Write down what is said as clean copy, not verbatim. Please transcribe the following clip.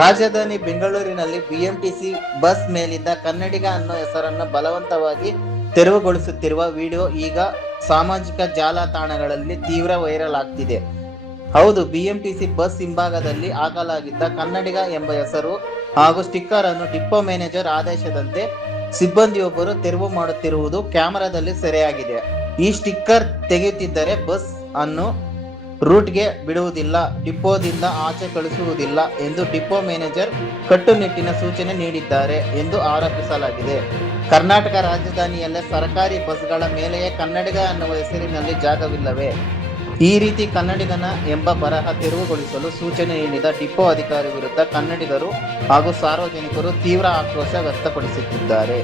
ರಾಜಧಾನಿ ಬೆಂಗಳೂರಿನಲ್ಲಿ BMTC bus ಮೇಲಿದ್ದ ಕನ್ನಡಿಗ ಅನ್ನೋ ಹೆಸರನ್ನು ಬಲವಂತವಾಗಿ ತೆರವುಗೊಳಿಸುತ್ತಿರುವ ವಿಡಿಯೋ ಈಗ ಸಾಮಾಜಿಕ ಜಾಲತಾಣಗಳಲ್ಲಿ ತೀವ್ರ ವೈರಲ್ ಆಗ್ತಿದೆ. ಹೌದು, ಬಿಎಂಟಿಸಿ ಬಸ್ ಹಿಂಭಾಗದಲ್ಲಿ ಹಾಕಲಾಗಿದ್ದ ಕನ್ನಡಿಗ ಎಂಬ ಹೆಸರು ಹಾಗೂ ಸ್ಟಿಕ್ಕರ್ ಅನ್ನು ಡಿಪೋ ಮ್ಯಾನೇಜರ್ ಆದೇಶದಂತೆ ಸಿಬ್ಬಂದಿಯೊಬ್ಬರು ತೆರವು ಮಾಡುತ್ತಿರುವುದು ಕ್ಯಾಮೆರಾದಲ್ಲಿ ಸೆರೆಯಾಗಿದೆ. ಈ ಸ್ಟಿಕ್ಕರ್ ತೆಗೆಯುತ್ತಿದ್ದರೆ ಬಸ್ ಅನ್ನು ರೂಟ್ಗೆ ಬಿಡುವುದಿಲ್ಲ, ಡಿಪೋದಿಂದ ಆಚೆ ಕಳಿಸುವುದಿಲ್ಲ ಎಂದು ಡಿಪೋ ಮ್ಯಾನೇಜರ್ ಕಟ್ಟುನಿಟ್ಟಿನ ಸೂಚನೆ ನೀಡಿದ್ದಾರೆ ಎಂದು ಆರೋಪಿಸಲಾಗಿದೆ. ಕರ್ನಾಟಕ ರಾಜಧಾನಿಯಲ್ಲೇ ಸರ್ಕಾರಿ ಬಸ್ಗಳ ಮೇಲೆಯೇ ಕನ್ನಡಿಗ ಅನ್ನುವ ಹೆಸರಿನಲ್ಲಿ ಜಾಗವಿಲ್ಲವೇ? ಈ ರೀತಿ ಕನ್ನಡಿಗನ ಎಂಬ ಬರಹ ತೆರವುಗೊಳಿಸಲು ಸೂಚನೆ ನೀಡಿದ ಡಿಪೋ ಅಧಿಕಾರಿ ವಿರುದ್ಧ ಕನ್ನಡಿಗರು ಹಾಗೂ ಸಾರ್ವಜನಿಕರು ತೀವ್ರ ಆಕ್ರೋಶ ವ್ಯಕ್ತಪಡಿಸುತ್ತಿದ್ದಾರೆ.